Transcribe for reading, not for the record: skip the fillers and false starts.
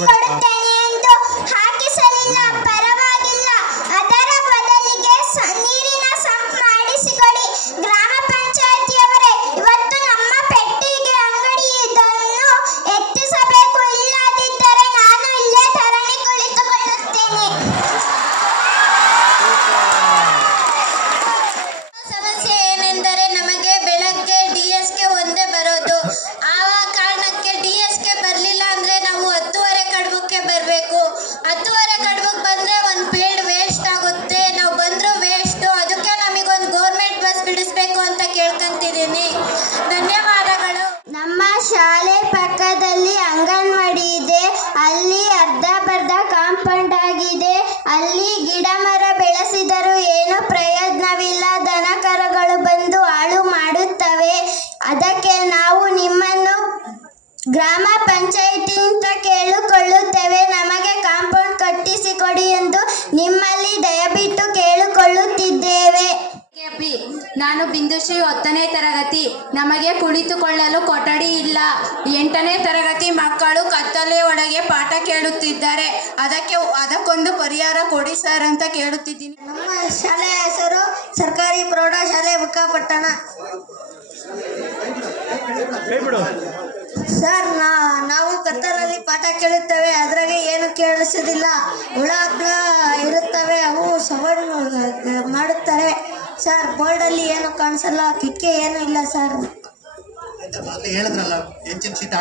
ಕಟ್ಟಿಸಿಕೊಡುತ್ತೇನೆ ಎಂದು ಹಾಕಿಸಲಿಲ್ಲ. ಪರವಾಗಿಲ್ಲ, ಅದರ ಬದಲಿಗೆ ನೀರಿನ ಸಂಪ್ ಮಾಡಿಸಿಕೊಡಿ. ಗ್ರಾಮ ಪಂಚಾಯಿತಿಯವರೇ, ಇವತ್ತು ನಮ್ಮ ಪೆಟ್ಟಿಗೆ ಅಂಗಡಿಯನ್ನು ಎತ್ತಿಸಬೇಕು. ಇಲ್ಲದಿದ್ದರೆ ನಾನು ಇಲ್ಲೇ ಧರಣಿ ಕುಳಿತುಕೊಳ್ಳುತ್ತೇನೆ. ಸಮಸ್ಯೆ ಏನೆಂದರೆ ನಮಗೆ ಬೆಳಗ್ಗೆ ಡಿಎಸ್ಕೆ ಒಂದೇ ಬರೋದು. ಆ ಕಾರಣಕ್ಕೆ ಡಿಎಸ್ಕೆ ಬರಲಿಲ್ಲ ಅಂದರೆ ನಾವು 10:30 ಕಡ್ಬಕ್ಕೆ ಬರಬೇಕು. 10:30 ಕಡ್ಬಕ್ಕೆ ಬಂದರೆ ಒಂದು ಪೀರಿಯಡ್ ವೇಸ್ಟ್ ಆಗುತ್ತೆ. ನಾವು ಬಂದರೂ ವೇಸ್ಟು. ಅದಕ್ಕೆ ನಮಗೊಂದು ಗೌರ್ಮೆಂಟ್ ಬಸ್ ಬಿಡಿಸ್ಬೇಕು ಅಂತ ಕೇಳ್ಕೊಂತಿದ್ದೀನಿ. ಧನ್ಯವಾದಗಳು. ನಮ್ಮ ಶಾಲೆ ಪಕ್ಕದಲ್ಲಿ ಅಂಗನವಾಡಿ ಇದೆ. ಅಲ್ಲಿ ಅರ್ಧಬರ್ಧ ಕಾಂಪೌಂಡ್ ಆಗಿದೆ. ಅಲ್ಲಿ ಗಿಡ ಮರ ಬೆಳೆಸಿದರೂ ಏನು ಪ್ರಯೋಜನವಿಲ್ಲ. ದನ ಕರುಗಳು ಬಂದು ಹಾಳು ಮಾಡುತ್ತವೆ. ಅದಕ್ಕೆ ನಾವು ನಿಮ್ಮನ್ನು ಗ್ರಾಮ ಪಂಚಾಯಿತಿಯಿಂದ ಕೇಳಿಕೊಳ್ಳುತ್ತೇವೆ. ನಮಗೆ ಕಾಂಪೌಂಡ್ ಕಟ್ಟಿಸಿಕೊಡಿ ಎಂದು ನಿಮ್ಮಲ್ಲಿ ದಯವಿಟ್ಟು ಕೇಳಿಕೊಳ್ಳುತ್ತಿದ್ದೇವೆ. ನಾನು ಬಿಂದುಶ್ರೀ 10ನೇ ತರಗತಿ. ನಮಗೆ ಕುಳಿತುಕೊಳ್ಳಲು ಕೊಠಡಿ ಇಲ್ಲ. 8ನೇ ತರಗತಿ ಮಕ್ಕಳು ಕತ್ತಲೆ ಒಳಗೆ ಪಾಠ ಕೇಳುತ್ತಿದ್ದಾರೆ. ಅದಕ್ಕೊಂದು ಪರಿಹಾರ ಕೊಡಿ ಸರ್ ಅಂತ ಕೇಳುತ್ತಿದ್ದೀನಿ. ನಮ್ಮ ಶಾಲೆಯ ಹೆಸರು ಸರ್ಕಾರಿ ಪ್ರೌಢಶಾಲೆ ಬುಕ್ಕಾಪಟ್ಟಣ. ಸರ್, ನಾವು ಕತ್ತಲಲ್ಲಿ ಪಾಠ ಕೇಳುತ್ತೇವೆ. ಅದ್ರಾಗೆ ಏನು ಕೇಳಿಸೋದಿಲ್ಲ. ಹುಳ ಇರುತ್ತವೆ, ಅವು ಸವಾಲು ಮಾಡುತ್ತಾರೆ. ಸರ್, ಬೋರ್ಡಲ್ಲಿ ಏನು ಕಾಣಿಸಲ್ಲ, ಕಿಟಕಿ ಏನೂ ಇಲ್ಲ ಸರ್. ಹೇಳಿದ್ರಲ್ಲ ಹೆಚ್ಚಿನ ಶೀತ